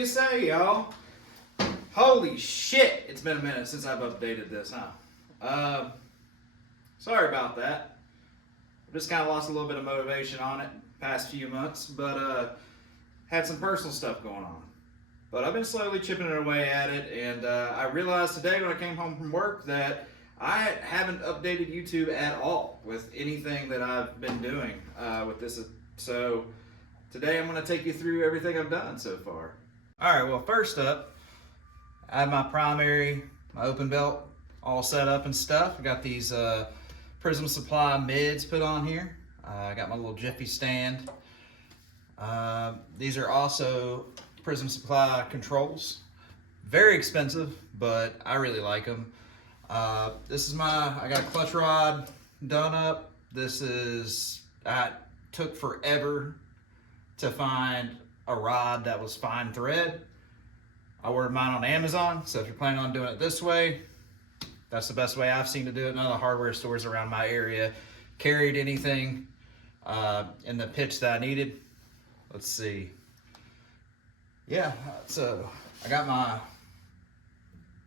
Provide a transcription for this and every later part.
you say, y'all? Holy shit, it's been a minute since I've updated this, huh? Sorry about that. I just kind of lost a little bit of motivation on it past few months, but had some personal stuff going on. But I've been slowly chipping away at it, and I realized today when I came home from work that I haven't updated YouTube at all with anything that I've been doing with this. So today I'm going to take you through everything I've done so far. All right, well, first up, I have my primary, my open belt all set up and stuff. I got these Prism Supply mids put on here. I got my little Jiffy stand. These are also Prism Supply controls. Very expensive, but I really like them. This is I got a clutch rod done up. I took forever to find a rod that was fine thread. I ordered mine on Amazon, so if you're planning on doing it this way, that's the best way I've seen to do it. None of the hardware stores around my area carried anything in the pitch that I needed. Let's see. Yeah, so I got my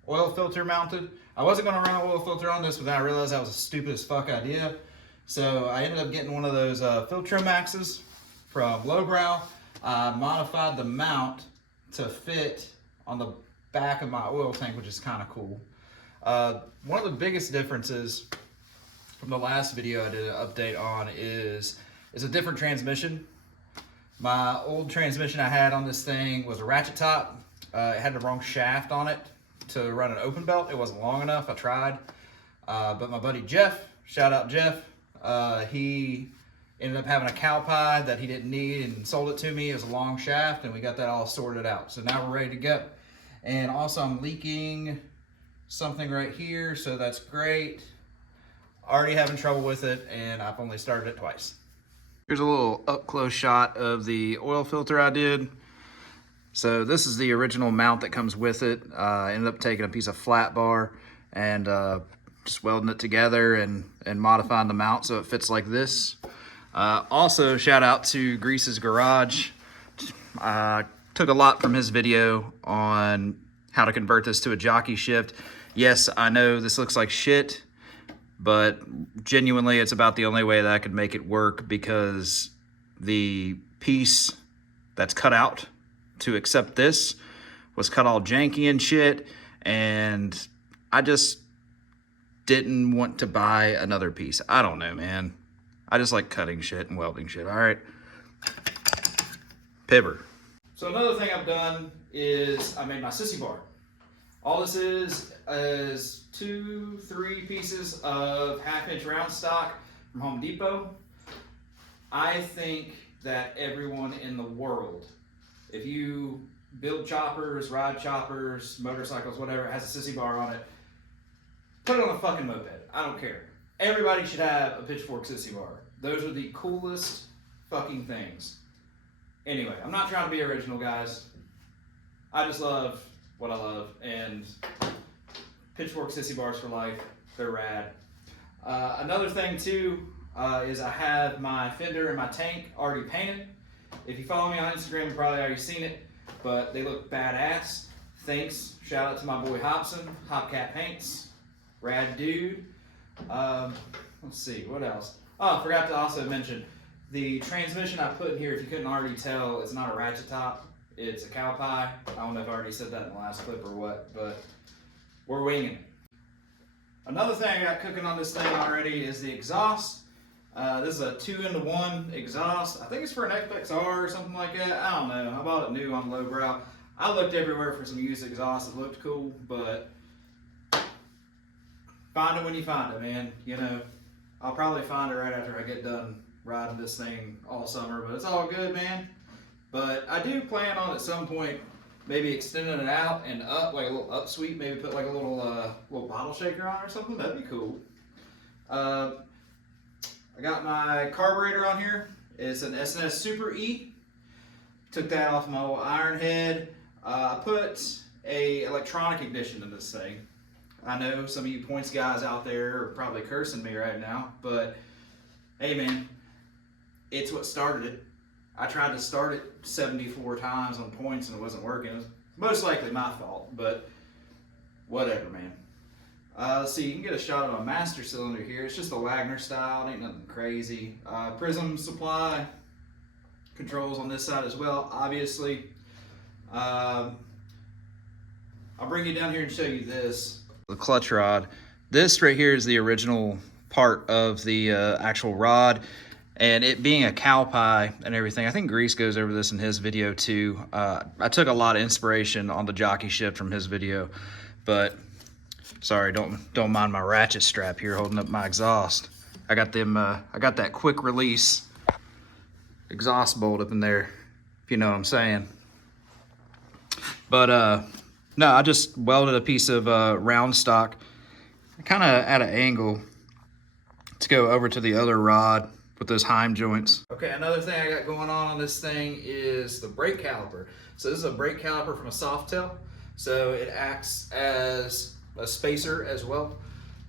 oil filter mounted. I wasn't gonna run an oil filter on this, but then I realized that was a stupid as fuck idea. So I ended up getting one of those Filtromaxes from Lowbrow. I modified the mount to fit on the back of my oil tank, which is kind of cool. One of the biggest differences from the last video I did an update on is a different transmission. My old transmission I had on this thing was a ratchet top. It had the wrong shaft on it to run an open belt. It wasn't long enough. I tried. But my buddy Jeff, shout out Jeff, he ended up having a Cowpie that he didn't need and sold it to me as a long shaft, and we got that all sorted out. So now we're ready to go. And also I'm leaking something right here, so that's great. Already having trouble with it, and I've only started it twice. Here's a little up close shot of the oil filter I did. So this is the original mount that comes with it. I ended up taking a piece of flat bar and just welding it together and modifying the mount so it fits like this. Also, shout out to Grease's Garage. Took a lot from his video on how to convert this to a jockey shift. Yes, I know this looks like shit, but genuinely it's about the only way that I could make it work, because the piece that's cut out to accept this was cut all janky and shit, and I just didn't want to buy another piece. I don't know, man. I just like cutting shit and welding shit. All right. Pibber. So another thing I've done is I made my Sissy Bar. All this is 2-3 pieces of 1/2-inch round stock from Home Depot. I think that everyone in the world, if you build choppers, ride choppers, motorcycles, whatever, it has a Sissy Bar on it, put it on a fucking moped. I don't care. Everybody should have a Pitchfork Sissy Bar. Those are the coolest fucking things. Anyway, I'm not trying to be original, guys. I just love what I love, and Pitchfork Sissy Bars for life. They're rad. Another thing too is I have my fender and my tank already painted. If you follow me on Instagram, you've probably already seen it, but they look badass. Thanks. Shout out to my boy Hobson, Hopcat Paints. Rad dude. Let's see, what else? Oh, I forgot to also mention, the transmission I put in here, if you couldn't already tell, it's not a ratchet top. It's a Cowpie. I don't know if I already said that in the last clip or what, but we're winging it. Another thing I got cooking on this thing already is the exhaust. This is a 2-in-1 exhaust. I think it's for an FXR or something like that. I don't know. I bought it new on Lowbrow. I looked everywhere for some used exhaust that looked cool, but find it when you find it, man. You know, I'll probably find it right after I get done riding this thing all summer, but it's all good, man. But I do plan on at some point maybe extending it out and up, like a little up sweep, maybe put like a little bottle shaker on or something. That'd be cool. I got my carburetor on here. It's an S&S Super E. Took that off my old iron head. I put a electronic ignition in this thing. I know some of you points guys out there are probably cursing me right now, but hey man, it's what started it. I tried to start it 74 times on points and it wasn't working. It was most likely my fault, but whatever, man. Let's see, you can get a shot of a master cylinder here. It's just a Wagner style, ain't nothing crazy. Prism supply controls on this side as well, obviously. I'll bring you down here and show you this. The clutch rod. This right here is the original part of the actual rod, and it being a Cowpie and everything, I think Grease goes over this in his video too. I took a lot of inspiration on the jockey shift from his video, but sorry, don't mind my ratchet strap here holding up my exhaust. I got them. I got that quick release exhaust bolt up in there, if you know what I'm saying. But no, I just welded a piece of round stock, kind of at an angle to go over to the other rod with those Heim joints. Okay, another thing I got going on this thing is the brake caliper. So this is a brake caliper from a Softail, so it acts as a spacer as well.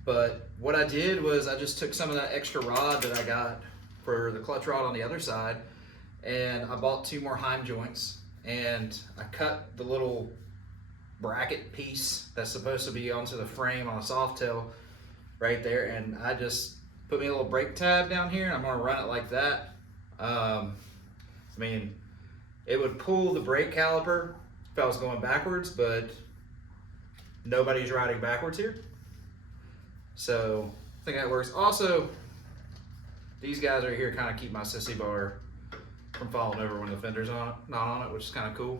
But what I did was I just took some of that extra rod that I got for the clutch rod on the other side, and I bought 2 more Heim joints, and I cut the little bracket piece that's supposed to be onto the frame on a Softail right there, and I just put me a little brake tab down here, and I'm gonna run it like that. I mean, it would pull the brake caliper if I was going backwards, but nobody's riding backwards here. So I think that works. Also, these guys right here kind of keep my Sissy Bar from falling over when the fender's on it, not on it, which is kind of cool.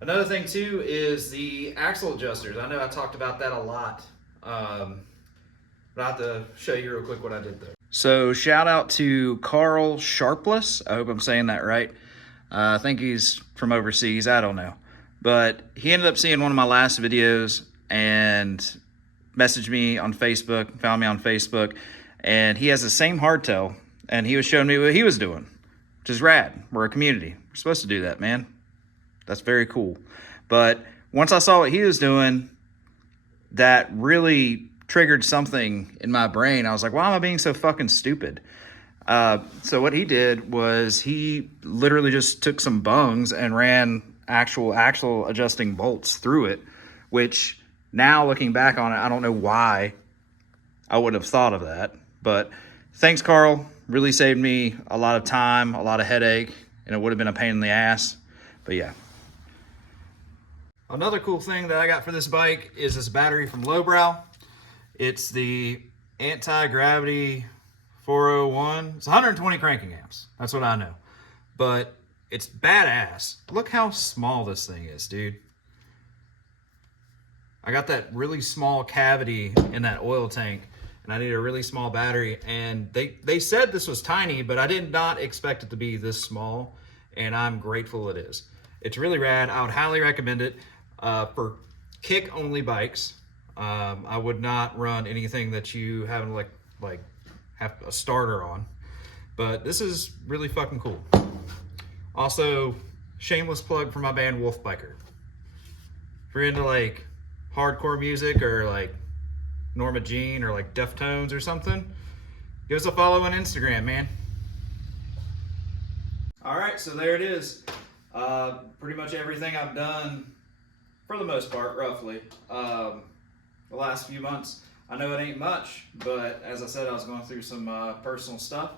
Another thing too is the axle adjusters. I know I talked about that a lot. But I have to show you real quick what I did there. So shout out to Carl Sharpless. I hope I'm saying that right. I think he's from overseas, I don't know. But he ended up seeing one of my last videos and messaged me on Facebook, found me on Facebook, and he has the same hardtail, and he was showing me what he was doing, which is rad. We're a community. We're supposed to do that, man. That's very cool. But once I saw what he was doing, that really triggered something in my brain. I was like, why am I being so fucking stupid? So what he did was he literally just took some bungs and ran actual axle adjusting bolts through it, which now looking back on it, I don't know why I would have thought of that. But thanks, Carl. Really saved me a lot of time, a lot of headache, and it would have been a pain in the ass. But yeah. Another cool thing that I got for this bike is this battery from Lowbrow. It's the anti-gravity 401. It's 120 cranking amps. That's what I know. But it's badass. Look how small this thing is, dude. I got that really small cavity in that oil tank, and I need a really small battery. And they said this was tiny, but I did not expect it to be this small, and I'm grateful it is. It's really rad. I would highly recommend it for kick-only bikes. I would not run anything that you haven't like have a starter on, but this is really fucking cool. Also, shameless plug for my band Wolf Biker. If you're into like hardcore music or like Norma Jean or like Deftones or something, give us a follow on Instagram, man. All right, so there it is. Pretty much everything I've done, for the most part, roughly, the last few months. I know it ain't much, but as I said, I was going through some personal stuff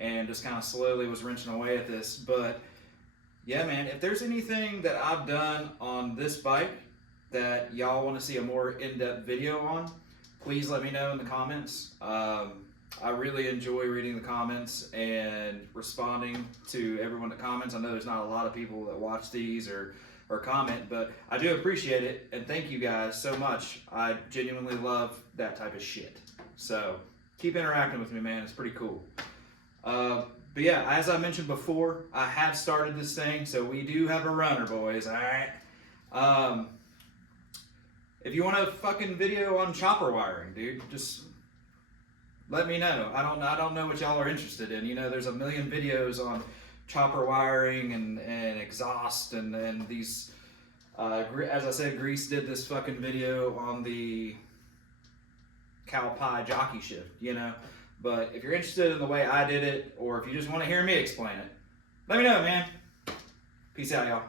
and just kind of slowly was wrenching away at this. But yeah, man, if there's anything that I've done on this bike that y'all want to see a more in-depth video on, please let me know in the comments. I really enjoy reading the comments and responding to everyone that comments. I know there's not a lot of people that watch these or comment, but I do appreciate it, and thank you guys so much. I genuinely love that type of shit. So keep interacting with me, man. It's pretty cool. But yeah, as I mentioned before, I have started this thing, so we do have a runner, boys. All right. If you want a fucking video on chopper wiring, dude, just let me know. I don't know what y'all are interested in. You know, there's a million videos on chopper wiring and exhaust and these, as I said, Grease did this fucking video on the Cowpie jockey shift, you know, But if you're interested in the way I did it, or if you just want to hear me explain it, let me know, man. Peace out, y'all.